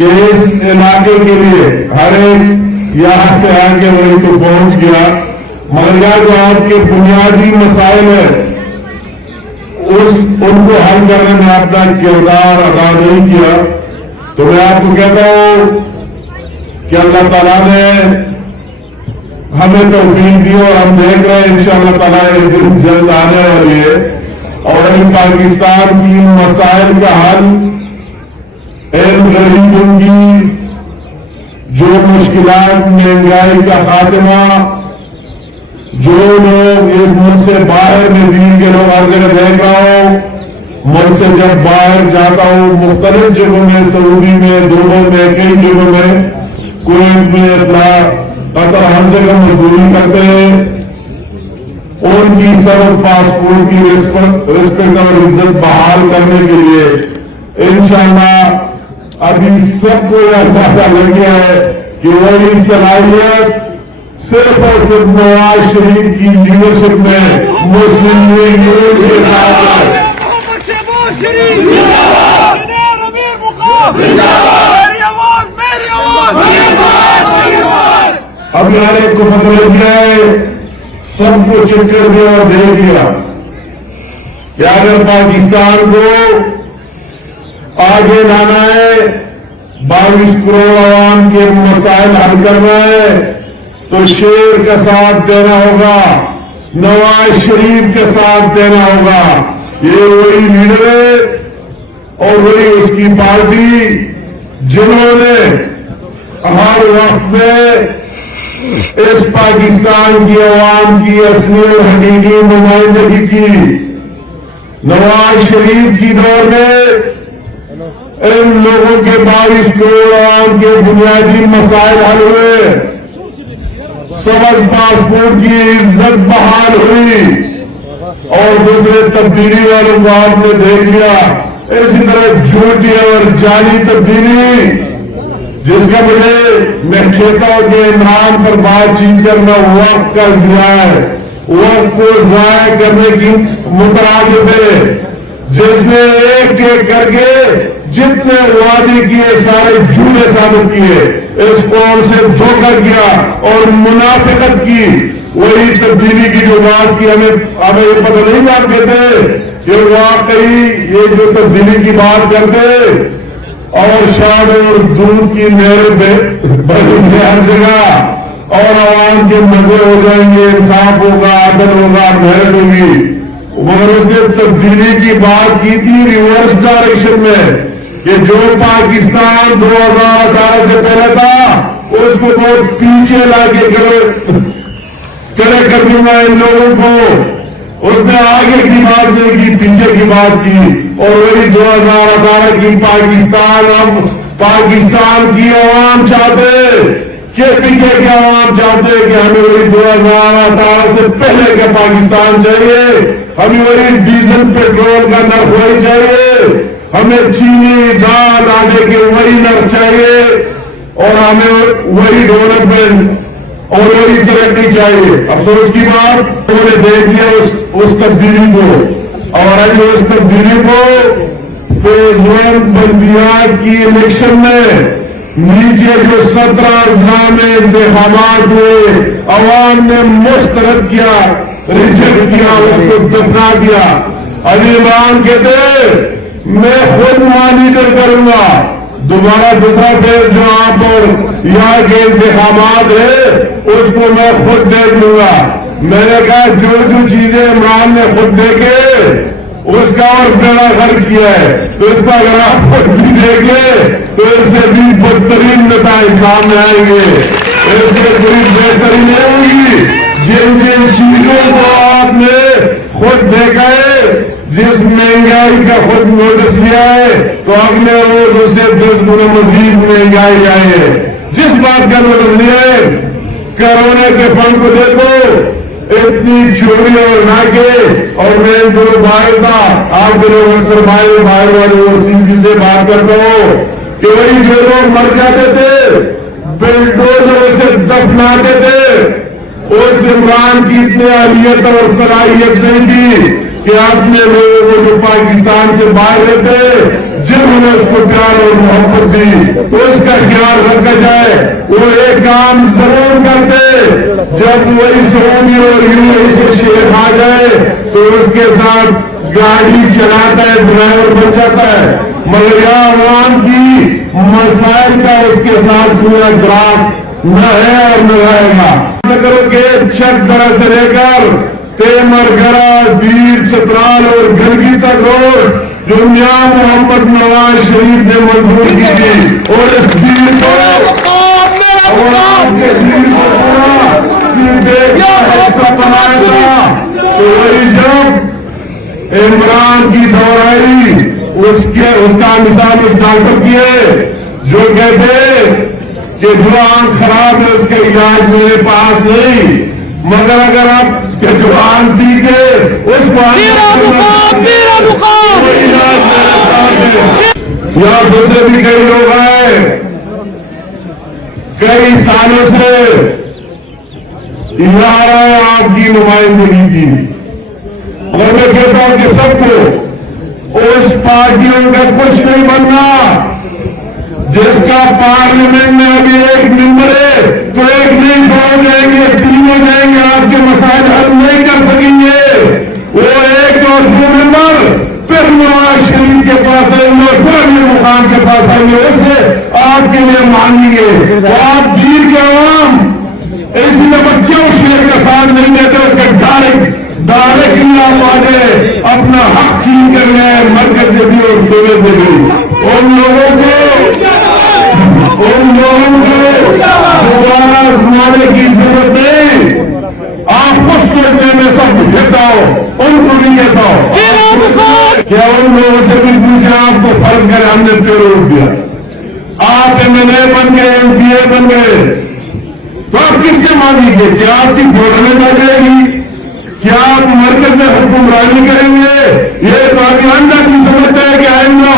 کہ اس علاقے کے لیے ہر ایک یہاں سے آگے وہی تو پہنچ گیا، مگر یہ جو آپ کے بنیادی مسائل ہیں ان کو حل کرنے میں اپنا کردار ادا نہیں کیا. تو میں آپ کو کہتا ہوں کہ اللہ تعالیٰ نے ہمیں توفیق دی اور ہم دیکھ رہے ہیں انشاءاللہ تعالیٰ ایک دن جلد آنے والی ہے، اور ان پاکستان کی مسائل کا حل، ان غریبوں کی جو مشکلات، مہنگائی کا خاتمہ، جو لوگ اس ملک سے باہر میں دین کے لوگ ہر جگہ دیکھ رہا ہوں، ملک سے جب باہر جاتا ہوں مختلف جگہوں میں، سعودی میں، دبئی میں، کئی جگہوں میں، کویت میں، قطر، ہر جگہ مزدوری کرتے ہیں. ان کی سب پاسپورٹ کی رسپیکٹ اور عزت بحال کرنے کے لیے انشاءاللہ ابھی سب کو یہ اندازہ لگ گیا ہے کہ وہی صلاحیت صرف اور صرف نواز شریف کی لیڈرشپ میں مسلم لیگ کے ساتھ ہے. اب یار ایک کو پتہ لگ گیا ہے، سب کو چیک کر دیا اور دے دیا کہ اگر پاکستان کو آگے لانا ہے، 22 کروڑ عوام کے مسائل حل کرنا ہے، تو شیر کا ساتھ دینا ہوگا، نواز شریف کا ساتھ دینا ہوگا. یہ وہی لیڈر ہے اور وہی اس کی پارٹی جنہوں نے ہر وقت میں اس پاکستان کی عوام کی اصلی اور حقیقی نمائندگی کی. نواز شریف کی دور میں ان لوگوں کے 22 کروڑ عوام کے بنیادی مسائل حل ہوئے، سبز پاسپورٹ کی عزت بحال ہوئی، اور دوسرے تبدیلی والوں کو آپ نے دیکھ لیا. اسی طرح جھوٹی اور جعلی تبدیلی، جس کا مجھے میں کہتا ہوں کہ عمران پر بات چیت کرنا وقت کا ضیاع ہے، وقت کو ضائع کرنے کی مترادف ہے. جس نے ایک ایک کر کے جتنے وعدے کیے سارے جھوٹے ثابت کیے، اس قوم سے دھوکہ کیا اور منافقت کی. وہی تبدیلی کی جو بات کی ہمیں یہ پتہ نہیں جانتے تھے کہ واقعی یہ جو تبدیلی کی بات کرتے اور شاد اور دودھ کی نہر بہت ہر جگہ، اور عوام کے مزے ہو جائیں گے، انصاف ہوگا، عدل ہوگا، محنت ہوگی، مگر اس نے تبدیلی کی بات کی تھی ریورس ڈائریکشن میں کہ جو پاکستان 2018 سے پہلے تھا اس کو بہت پیچھے لا کے کھڑے کر دوں گا ان لوگوں کو. اس نے آگے کی بات نہیں کی، پیچھے کی بات کی. اور وہی 2018 کی پاکستان، اب پاکستان کی عوام چاہتے کہ پیچھے کے عوام چاہتے کہ ہمیں وہی 2018 سے پہلے کا پاکستان چاہیے، ہمیں وہی ڈیزل پیٹرول کا نرخ وہی چاہیے، ہمیں چینی دال آٹے کے وہی نرخ چاہیے، اور ہمیں وہی ڈیولپمنٹ اور وہی ترقی چاہیے. افسوس کی بات انہوں نے دیکھ لیا اس تبدیلی کو، اور آج اس تبدیلی کو فیز 1 بلدیات کی الیکشن میں نیچے جو 17 اضلاع میں انتخابات ہوئے عوام نے مسترد کیا، ریجیکٹ کیا، اس کو دفنا دیا. علی عمران کہتے میں خود مانیٹر کروں گا دوبارہ دوسرا فیز جو آپ اور یہاں کے انتخابات ہے اس کو میں خود دیکھ لوں گا. میں نے کہا جو چیزیں عمران نے خود دیکھے اس کا اور بیڑا غرق کیا ہے، تو اس کو اگر آپ خود بھی دیکھ لیں تو اس سے بھی بدترین نتائج سامنے آئیں گے، اس سے کوئی بہتری نہیں ہوگی. جن چیزوں کو آپ نے خود دیکھا ہے، جس مہنگائی کا خود نوٹس لیا ہے، تو اگلے روز اسے 10 گنا مزید مہنگائی آئی ہے. جس بات کا نوٹس لیا ہے، کرونا کے فنڈ کو دیکھو، اتنی چوری اور ناکے. اور میں جو باہر تھا، آپ کے لوگ اکثر باہر والے اوورسیز سے بات کرتا ہوں کہ وہی جو لوگ مر جاتے تھے بلڈوزر سے دفناتے تھے، اس عمران کی اتنی اہلیت اور صلاحیت نہیں تھی کہ کہ اپنے لوگوں کو جو پاکستان سے باہر رہتے جنہوں نے اس کو پیار اور محبت دی اس کا خیال رکھا جائے. وہ ایک کام ضرور کرتے, جب وہی سعودی اور یو اے سے شیخ آ جائے تو اس کے ساتھ گاڑی چلاتا ہے, ڈرائیور بن جاتا ہے, مگر یہاں عوام کی مسائل کا اس کے ساتھ پورا گراف نہ ہے اور نہ رہے گا. کرو کہ چک درہ سے لے کر تیمر گرا, بیر چترال اور گلگی تک روڈ جو میاں محمد نواز شریف نے منظور کی تھی, اور اس دیر کو اور آپ کے دیر کو پورا صرف ایسا بنایا تھا. تو وہی جب عمران کی دور آئی اس کا مثال اس ڈاکٹر کی ہے جو کہتے کہ جو آنکھ خراب ہے اس کا علاج میرے پاس نہیں, مگر اگر آپ کے جو آنکھ دی گئے اس کو یہاں دوسرے بھی کئی لوگ آئے کئی سالوں سے یہاں آ رہا ہے آپ کی نمائندگی کی, اور میں کہتا ہوں کہ سب کو اس پارٹیوں کا کچھ نہیں بننا. جس کا پارلیمنٹ میں ابھی ایک ممبر ہے تو ایک نہیں, دو ہو جائیں گے, تین ہو جائیں گے, آپ کے مسائل حل نہیں کر سکیں گے. وہ ایک اور دو ممبر پھر نواز شریف کے پاس آئیں گے, پھر امیر مقام کے پاس آئیں گے, اسے آپ کے لیے مانگیں گے. تو آپ جیل کے عوام اسی میں کیوں شیر کا ساتھ نہیں دیتے کہ ڈائریکٹلی آپ آ جائے اپنا حق چھین کر لیں مرکز سے بھی اور صوبے سے بھی. ان لوگوں کو دوبارہ آزمانے کی ضرورت نہیں. آپ خود سوچنے میں سب کہتا ہو, ان کو بھی کہتا ہو کیا ان لوگوں سے بھی پوچھا آپ کو فرق کرے ہم نے پھر روک دیا, آپ MLA بن گئے, MP بن گئے, تو آپ کس سے مانگیں گے؟ کیا آپ کی گورنمنٹ آ جائے گی؟ کیا آپ مرکز میں حکمرانی کریں گے؟ یہ تو ابھی اندر کی سمجھتا ہے کہ آئندہ